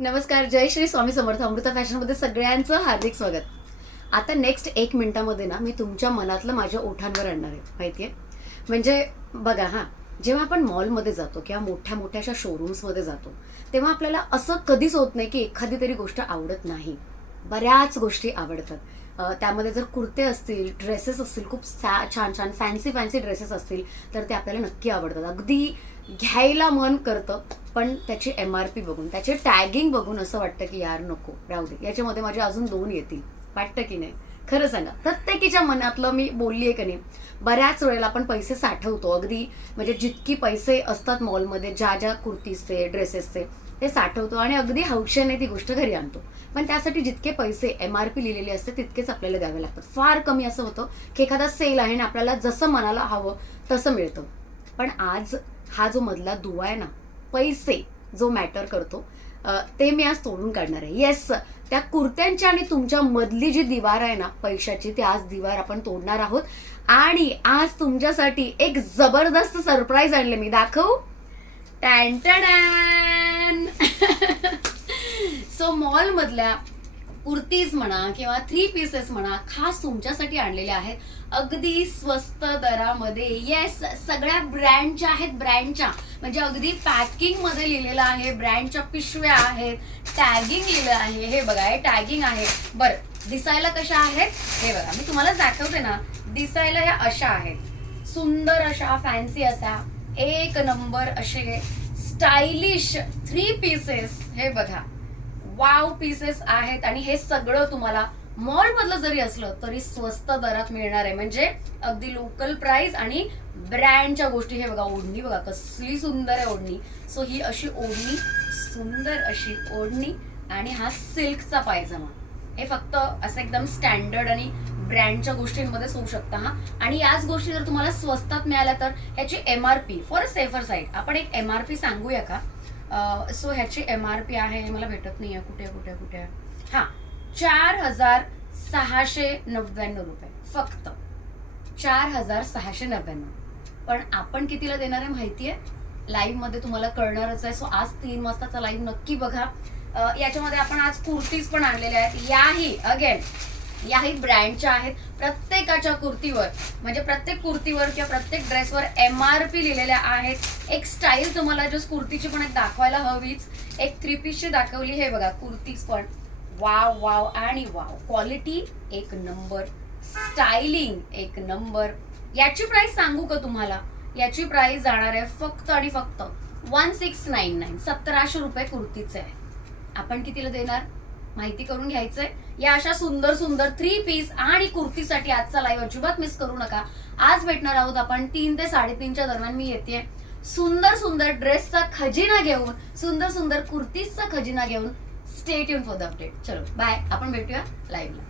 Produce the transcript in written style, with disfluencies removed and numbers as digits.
नमस्कार, जय श्री स्वामी समर्थ. अमृता फॅशनमध्ये सगळ्यांचं हार्दिक स्वागत. आता नेक्स्ट 1 मिनिटामध्ये ना मी तुमच्या मनातलं माझ्या ओठांवर आणणार आहे, माहिती आहे. म्हणजे बघा हां, जेव्हा आपण मॉलमध्ये जातो किंवा मोठ्या मोठ्या अशा शोरूम्समध्ये जातो, तेव्हा आपल्याला असं कधीच होत नाही की एखादी तरी गोष्ट आवडत नाही. बऱ्याच गोष्टी आवडतात. त्यामध्ये जर कुर्ते असतील, ड्रेसेस असतील, खूप छान छान फॅन्सी फॅन्सी ड्रेसेस असतील, तर ते आपल्याला नक्की आवडतात. अगदी घ्यायला मन करतं, पण त्याची MRP बघून, त्याचे टॅगिंग बघून असं वाटतं की यार नको, राहू दे. याच्यामध्ये माझे अजून 2 येतील. वाटतं की नाही? खरं सांगा, प्रत्येकीच्या मनातलं मी बोलली आहे की नाही. बऱ्याच वेळेला आपण पैसे साठवतो, अगदी म्हणजे जितकी पैसे असतात मॉलमध्ये, ज्या ज्या कुर्तीजचे, ड्रेसेसचे, ते साठवतो आणि अगदी हौशेने ती गोष्ट घरी आणतो. पण त्यासाठी जितके पैसे MRP लिहिलेले असते तितकेच आपल्याला द्यावे लागतात. फार कमी असं होतं की एखादा सेल आहे आणि आपल्याला जसं मनाला हवं तसं मिळतं. पण आज हा जो मधला दुवा आहे ना, पैसे जो मॅटर करतो, ते मी आज तोडून काढणार आहे. येस, त्या कुर्त्यांची आणि तुमच्या मधली जी दिवार आहे ना पैशाची, ती आज दिवार आपण तोडणार आहोत. आणि आज तुमच्यासाठी एक जबरदस्त सरप्राईज आणले मी. दाखवू? टॅन सो मॉल मधल्या कुर्तीज म्हणा किंवा 3 पीसेस म्हणा, खास तुमच्यासाठी आणलेले आहेत अगदी स्वस्त दरामध्ये. येस, सगळ्या ब्रँडच्या आहेत. ब्रँडच्या म्हणजे अगदी पॅकिंग मध्ये लिहिलेलं आहे, ब्रँडच्या पिशव्या आहेत, टॅगिंग लिहिलं आहे. हे बघा, हे टॅगिंग आहे. बरं, दिसायला कशा आहेत हे बघा, मी तुम्हाला दाखवते ना. दिसायला या अशा आहेत, सुंदर अशा, फॅन्सी असा, एक नंबर असे स्टायलिश 3 पीसेस. हे बघा, वाव पीसेस आहेत. आणि हे सगळं तुम्हाला मॉल मधलं जरी असलं तरी स्वस्त दरात मिळणार आहे. म्हणजे अगदी लोकल प्राइस आणि ब्रँडच्या गोष्टी. हे बघा, ओढणी बघा कसली सुंदर आहे ओढणी. सो ही अशी ओढणी, सुंदर अशी ओढणी, आणि हा सिल्कचा पायजमा. हे फक्त असं एकदम स्टँडर्ड आणि ब्रँडच्या गोष्टींमध्येच होऊ शकतं हा. आणि याच गोष्टी जर तुम्हाला स्वस्तात मिळाल्या तर ह्याची MRP for a safer side आपण एक MRP सांगूया का? सो ह्याची MRP आहे, मला भेटत नाहीये, कुठे हा, 4,699 रुपये. फक्त 4,699. पण आपण कितीला देणार आहे माहितीये? लाईव्ह मध्ये तुम्हाला कळणारच आहे. सो आज 3 वाजताचा लाईव्ह नक्की बघा. याच्यामध्ये आपण आज कुर्तीज पण आणलेल्या आहेत. याही ब्रँडच्या आहेत. प्रत्येकाच्या कुर्तीवर, म्हणजे प्रत्येक कुर्तीवर किंवा प्रत्येक ड्रेसवर MRP लिहिलेल्या आहेत. एक स्टाईल तुम्हाला जस्ट कुर्तीची पण एक दाखवायला हवीच. एक 3 पीसची दाखवली. हे बघा, कुर्तीज पण वाव वाव आणि वाव. क्वालिटी एक नंबर, स्टायलिंग एक नंबर. याची प्राइस सांगू का तुम्हाला? याची प्राइस जाणार आहे फक्त आणि फक्त 1699. 1700 रुपये कुर्तीचे आहे. आपण कितीला देणार माहिती करून घ्यायचंय. या अशा सुंदर सुंदर 3 पीस आणि कुर्तीसाठी आजचा लाईव्ह अजिबात मिस करू नका. आज भेटणार आहोत आपण 3 ते 3:30च्या दरम्यान. मी येते सुंदर सुंदर ड्रेसचा खजिना घेऊन, सुंदर सुंदर कुर्तीजचा खजिना घेऊन. Stay tune for the update. चलो बाय, आपण भेटूया लाईव्हला.